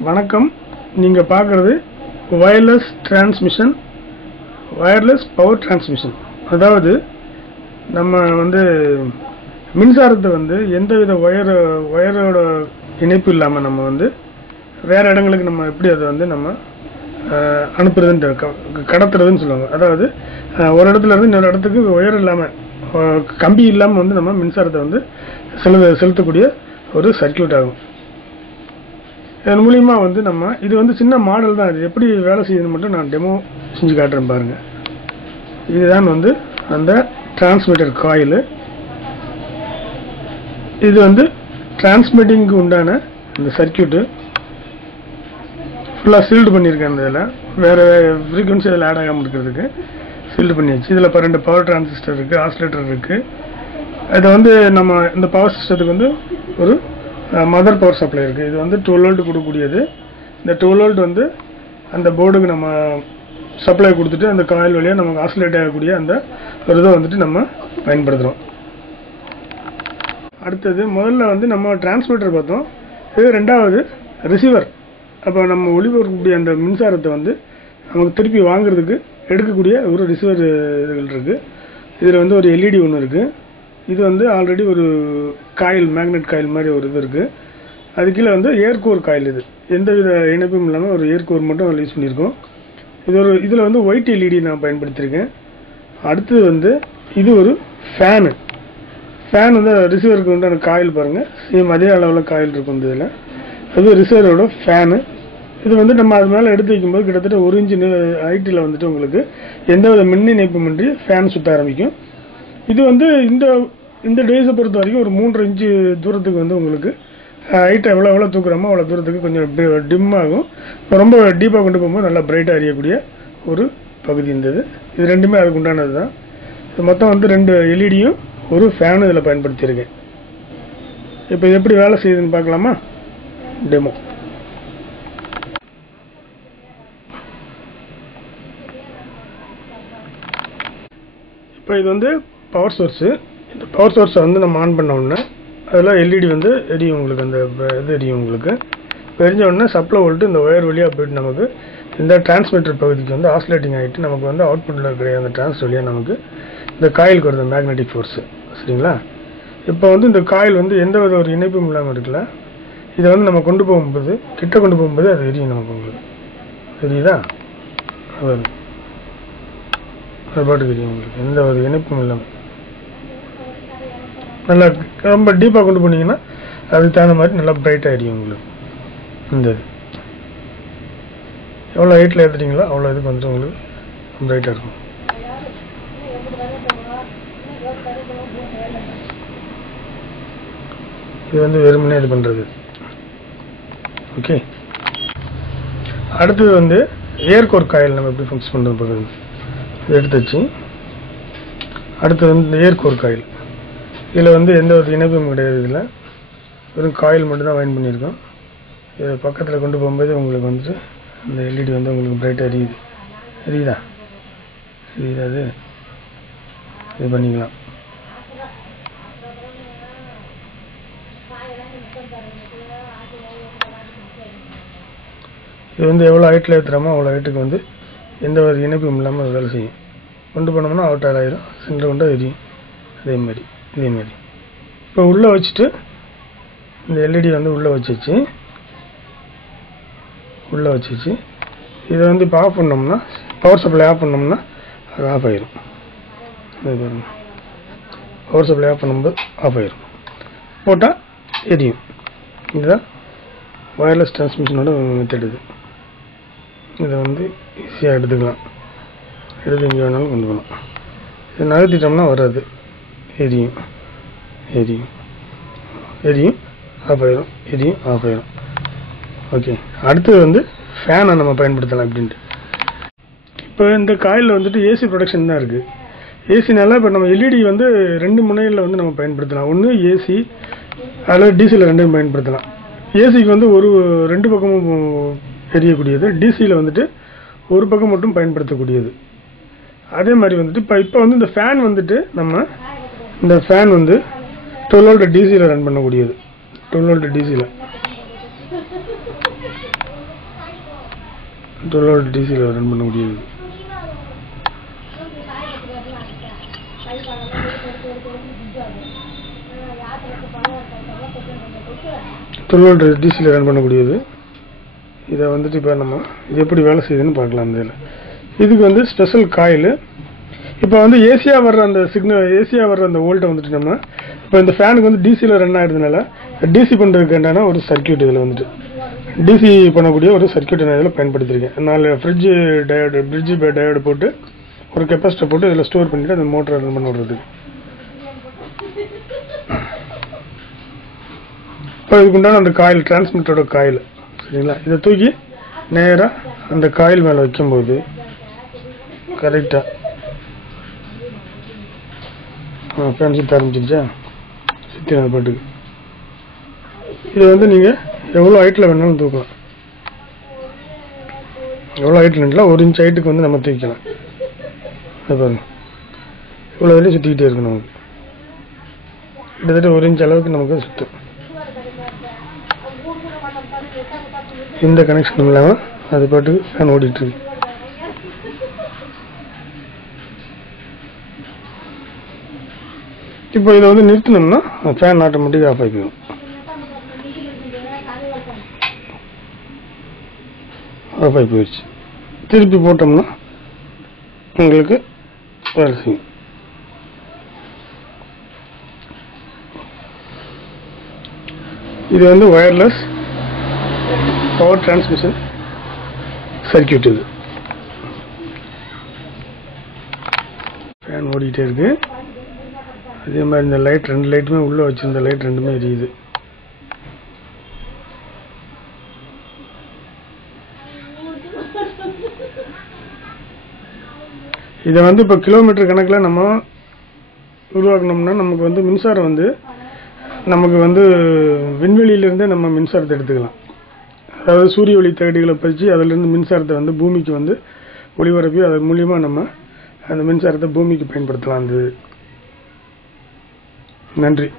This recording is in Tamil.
வணக்கம். நீங்கள் பார்க்குறது wireless transmission wireless power transmission அதாவது நம்ம வந்து மின்சாரத்தை வந்து எந்தவித ஒயர் ஒயரோட இணைப்பு இல்லாமல் நம்ம வந்து வேறு இடங்களுக்கு நம்ம எப்படி அதை வந்து நம்ம அஹ், அனுப்புறதுன்ற க- கடத்துறதுன்னு சொல்லுவாங்க. அதாவது ஒரு இடத்துல இருந்து இன்னொரு இடத்துக்கு ஒயர் இல்லாமல் கம்பி இல்லாமல் வந்து நம்ம மின்சாரத்தை வந்து செலுத்த செலுத்தக்கூடிய ஒரு சர்க்கியூட் ஆகும். இதன் மூலிமா வந்து நம்ம இது வந்து சின்ன மாடல் தான் இது. எப்படி வேலை செய்யுதுன்னு மட்டும் நான் டெமோ செஞ்சு காட்டுறேன் பாருங்கள் இதுதான் வந்து அந்த டிரான்ஸ்மிட்டர் காயில் இது வந்து டிரான்ஸ்மிட்டிங்க்கு உண்டான இந்த சர்க்கியூட்டு ஃபுல்லாக சீல்டு பண்ணியிருக்கேன் அந்த இதில். வேறு ஃப்ரீக்வன்சி இதில் ஆட் ஆகாமல் இருக்கிறதுக்கு சீல்டு பண்ணியாச்சு. இதில் இப்போ ரெண்டு பவர் டிரான்சிஸ்டர் இருக்குது ஆசிலேட்டர் இருக்குது இதை வந்து நம்ம இந்த பவர் சிஸ்டத்துக்கு வந்து ஒரு மதர் பவர் சப்ளை இருக்குது இது வந்து டுவெல் வோல்ட் கொடுக்கக்கூடியது. இந்த டுவெல் வோல்ட் வந்து அந்த போர்டுக்கு நம்ம சப்ளை கொடுத்துட்டு அந்த காயில் வழியாக நமக்கு ஆசிலேட் ஆகக்கூடிய அந்த ஒரு இதை வந்துட்டு நம்ம பயன்படுத்துகிறோம் அடுத்தது முதல்ல வந்து நம்ம டிரான்ஸ்மிட்டர் பார்த்தோம். இது ரெண்டாவது ரிசீவர் அப்போ நம்ம ஒளிபரப்பக்கூடிய அந்த மின்சாரத்தை வந்து நமக்கு திருப்பி வாங்குறதுக்கு எடுக்கக்கூடிய ஒரு ரிசீவர் இதுகள் இருக்குது இதில் வந்து ஒரு எல்இடி ஒன்று இருக்குது இது வந்து ஆல்ரெடி ஒரு காயில் மேக்னெட் காயில் மாதிரி ஒரு இது இருக்குது அது கீழே வந்து ஏர்கோர் காயில் இது. எந்த வித இணைப்பும் இல்லாமல் ஒரு ஏர்கோர் மட்டும் அதில் யூஸ் பண்ணியிருக்கோம். இது ஒரு இதில் வந்து ஒயிட் எல்இடி நான் பயன்படுத்தியிருக்கேன். அடுத்தது வந்து இது ஒரு ஃபேனு ஃபேன் வந்து ரிசீவருக்கு உண்டான காயில் பாருங்கள் சேம் அதே அளவில் காயில் இருக்கும் இந்த இதில். அது ரிசீவரோட ஃபேனு இது வந்து நம்ம அது மேலே எடுத்து வைக்கும்போது கிட்டத்தட்ட ஒரு இன்ச்சு ஹைட்டில் வந்துட்டு உங்களுக்கு எந்தவித மின் இணைப்புமின்றி ஃபேன் சுற்ற ஆரம்பிக்கும். இது வந்து இந்த இந்த டேஸை பொறுத்த வரைக்கும் ஒரு மூன்று இன்ச்சு தூரத்துக்கு வந்து உங்களுக்கு ஹைட்டை எவ்வளோ எவ்வளோ தூக்குறோமோ அவ்வளோ தூரத்துக்கு கொஞ்சம் டிம் ஆகும். ரொம்ப டீப்பாக கொண்டு போகும்போது நல்லா பிரைட்டாக அறியக்கூடிய ஒரு பகுதி இருந்தது இது. இது ரெண்டுமே அதுக்கு உண்டானது தான் இது மொத்தம் வந்து ரெண்டு எல்இடியும் ஒரு ஃபேனும் இதில் பயன்படுத்தியிருக்கேன் இப்போ இது எப்படி வேலை செய்யுதுன்னு பார்க்கலாமா? டெமோ இப்போ இது வந்து பவர் சோர்ஸு இந்த பவர் சோர்ஸை வந்து நம்ம ஆன் பண்ண உடனே அதில் எல்இடி வந்து எரியும் உங்களுக்கு அந்த இது எரியும் உங்களுக்கு. இப்போ எரிஞ்ச உடனே சப்ளை வோல்ட்டு இந்த ஒயர் வழியாக போயிட்டு நமக்கு இந்த டிரான்ஸ்மிட்டர் பகுதிக்கு வந்து ஆஸ்லேட்டிங் ஆகிட்டு நமக்கு வந்து அவுட்புட்டில் இருக்கிற அந்த டிரான்ஸ் வழியாக நமக்கு இந்த காயிலுக்கு வருது மேக்னெட்டிக் ஃபோர்ஸு சரிங்களா? இப்போ வந்து இந்த காயில் வந்து எந்த வித ஒரு இணைப்பும் இல்லாமல் இருக்குல்ல இதை வந்து நம்ம கொண்டு போகும்போது கிட்ட கொண்டு போகும்போது அது எரியும் நமக்கு உங்களுக்கு. தெரியுதா? அது அது பாட்டுக்கு எரியும் உங்களுக்கு. எந்த ஒரு இணைப்பும் இல்லாமல் நல்லா ரொம்ப டீப்பாக கொண்டு போனீங்கன்னா அதுக்கு தகுந்த மாதிரி நல்லா பிரைட் ஆகிடும் உங்களுக்கு. இந்த இது. எவ்வளோ ஹைட்டில் ஏற்றுறீங்களோ அவ்வளோ இதுக்கு கொஞ்சம் உங்களுக்கு பிரைட்டாக இருக்கும். இது வந்து வெறுமனே இது பண்ணுறது ஓகே அடுத்தது வந்து ஏர்கோர் காயில் நம்ம எப்படி ஃபிக்ஸ் பண்ணுறது பார்க்குறது இது எடுத்து வச்சு. அடுத்தது வந்து இந்த ஏர்கோர் காயில் இதில் வந்து எந்த ஒரு இணைப்பும் கிடையாது இதில். வெறும் காயில் மட்டும்தான் வைன் பண்ணியிருக்கோம். இதை பக்கத்தில் கொண்டு போகும்போது உங்களுக்கு வந்துட்டு அந்த எல்இடி வந்து உங்களுக்கு பிரைட்டாக எரியுது. எரியுதா எரியுதா அது? இது பண்ணிக்கலாம். இது வந்து எவ்வளோ ஹைட்டில் ஏற்றுறோமோ அவ்வளோ ஹைட்டுக்கு வந்து எந்த ஒரு இணைப்பும் இல்லாமல் வேலை செய்யும். கொண்டு போனோம்னா அவுட் ஆகிடும் சென்டர் கொண்டு எரியும். அதே மாதிரி. இதே மாதிரி. இப்போ உள்ளே வச்சுட்டு இந்த எல்இடி வந்து உள்ளே வச்சிச்சு. உள்ளே வச்சிச்சு. இதை வந்து இப்போ ஆஃப் பண்ணோம்னா பவர் சப்ளை ஆஃப் பண்ணோம்னா அது ஆஃப் ஆயிரும். இது பாருங்க. பவர் சப்ளை ஆஃப் பண்ணும்போது ஆஃப் ஆயிரும். போட்டால் எரியும். இதுதான் வயர்லெஸ் டிரான்ஸ்மிஷனோட மெத்தட் இது. இதை வந்து ஈஸியாக எடுத்துக்கலாம். எடுத்து எங்கே வேணாலும் கொண்டு போகலாம். இதை நகர்த்திட்டோம்னா வராது. எரியும் எரியும் எரியும் ஆஃப் ஆயிரும் எரியும் ஆஃப் ஆயிரும் ஓகே அடுத்தது வந்து ஃபேனை நம்ம பயன்படுத்தலாம் அப்படின்ட்டு. இப்போ இந்த காயில் வந்துட்டு ஏசி ப்ரொடக்ஷன் தான் இருக்குது ஏசினால இப்போ நம்ம எல்இடி வந்து ரெண்டு முனையில் வந்து நம்ம பயன்படுத்தலாம். ஒன்று ஏசி அதில் டிசியில் ரெண்டையும் பயன்படுத்தலாம். ஏசிக்கு வந்து ஒரு ரெண்டு பக்கமும் எரியக்கூடியது. டிசியில் வந்துட்டு ஒரு பக்கம் மட்டும் பயன்படுத்தக்கூடியது. அதே மாதிரி வந்துட்டு இப்போ இப்போ வந்து இந்த ஃபேன் வந்துட்டு நம்ம இந்த ஃபேன் வந்து டுவெல் வோல்ட் டிசியில் ரன் பண்ணக்கூடியது. டுவெல் வோல்ட் டிசியில் டுவெல் வோல்ட் டிசியில் ரன் பண்ணக்கூடியது. முடியாது டுவெல் வோல்ட் டிசியில் ரன் பண்ணக்கூடியது. இதை வந்துட்டு இப்போ நம்ம எப்படி வேலை செய்யுதுன்னு பார்க்கலாம் இந்த இதில். இதுக்கு வந்து ஸ்பெஷல் காயில் இப்போ வந்து ஏசியாக வர்ற அந்த சிக்னல் ஏசியாக வர்ற அந்த ஓல்ட்டை வந்துட்டு நம்ம இப்போ இந்த ஃபேனுக்கு வந்து டிசியில் ரன் ஆகிடுதுனால டிசி பண்ணுறதுக்கு ஒரு சர்க்கியூட் இதில் வந்துட்டு டிசி பண்ணக்கூடிய ஒரு சர்க்கியூட் நான் இதில் பயன்படுத்தியிருக்கேன். நாலு ஃப்ரிட்ஜு டயோடு ஃப்ரிட்ஜு டயோடு போட்டு ஒரு கெப்பாசிட்டர் போட்டு இதில் ஸ்டோர் பண்ணிட்டு அந்த மோட்டரை ரன் பண்ண விடுறது. இப்போ இதுக்குண்டான அந்த காயில் டிரான்ஸ்மிட்டரோட காயில் சரிங்களா? இதை தூக்கி நேராக அந்த காயில் மேலே வைக்கும்போது கரெக்டாக ஆ ஃபேன் சுத்த ஆரம்பிச்சிருச்சா சுற்றி அந்த பாட்டுக்கு. இது வந்து நீங்கள் எவ்வளோ ஹைட்டில் வேணாலும் தூக்கலாம். எவ்வளோ ஹைட்டில் நின்றலாம் ஒரு இன்ச் ஹைட்டுக்கு வந்து நம்ம தூக்கலாம் அது பாருங்க. இவ்வளோ வரையும் சுற்றிக்கிட்டே இருக்கும் நமக்கு கிட்டத்தட்ட ஒரு இன்ச் அளவுக்கு நமக்கு சுற்றும் எந்த கனெக்ஷனும் இல்லாமல் அது பாட்டுக்கு ஃபேன் ஓடிட்டுருக்கு இப்போ இதை வந்து நிறுத்தினோம்னா ஃபேன் ஆட்டோமேட்டிக்காக ஆஃப் ஆகிக்கும் ஆஃப் ஆகி போயிடுச்சு. திருப்பி போட்டோம்னா உங்களுக்கு வேலை செய்யும். இது வந்து ஒயர்லெஸ் பவர் டிரான்ஸ்மிஷன் சர்க்கியூட் இது. ஃபேன் ஓடிக்கிட்டே இருக்குது அதே மாதிரி இந்த லைட் ரெண்டு லைட்டுமே உள்ளே வச்சுருந்த லைட் ரெண்டுமே எரியுது. இதை வந்து இப்போ கிலோமீட்டர் கணக்கில் நம்ம உருவாக்கணும்னா நமக்கு வந்து மின்சாரம் வந்து நமக்கு வந்து விண்வெளியிலேருந்தே நம்ம மின்சாரத்தை எடுத்துக்கலாம். அதாவது சூரிய ஒளி தேடிகளை பறித்து அதிலிருந்து மின்சாரத்தை வந்து பூமிக்கு வந்து ஒளிபரப்பி அதன் மூலியமாக நம்ம அந்த மின்சாரத்தை பூமிக்கு பயன்படுத்தலாம். அந்த நன்றி.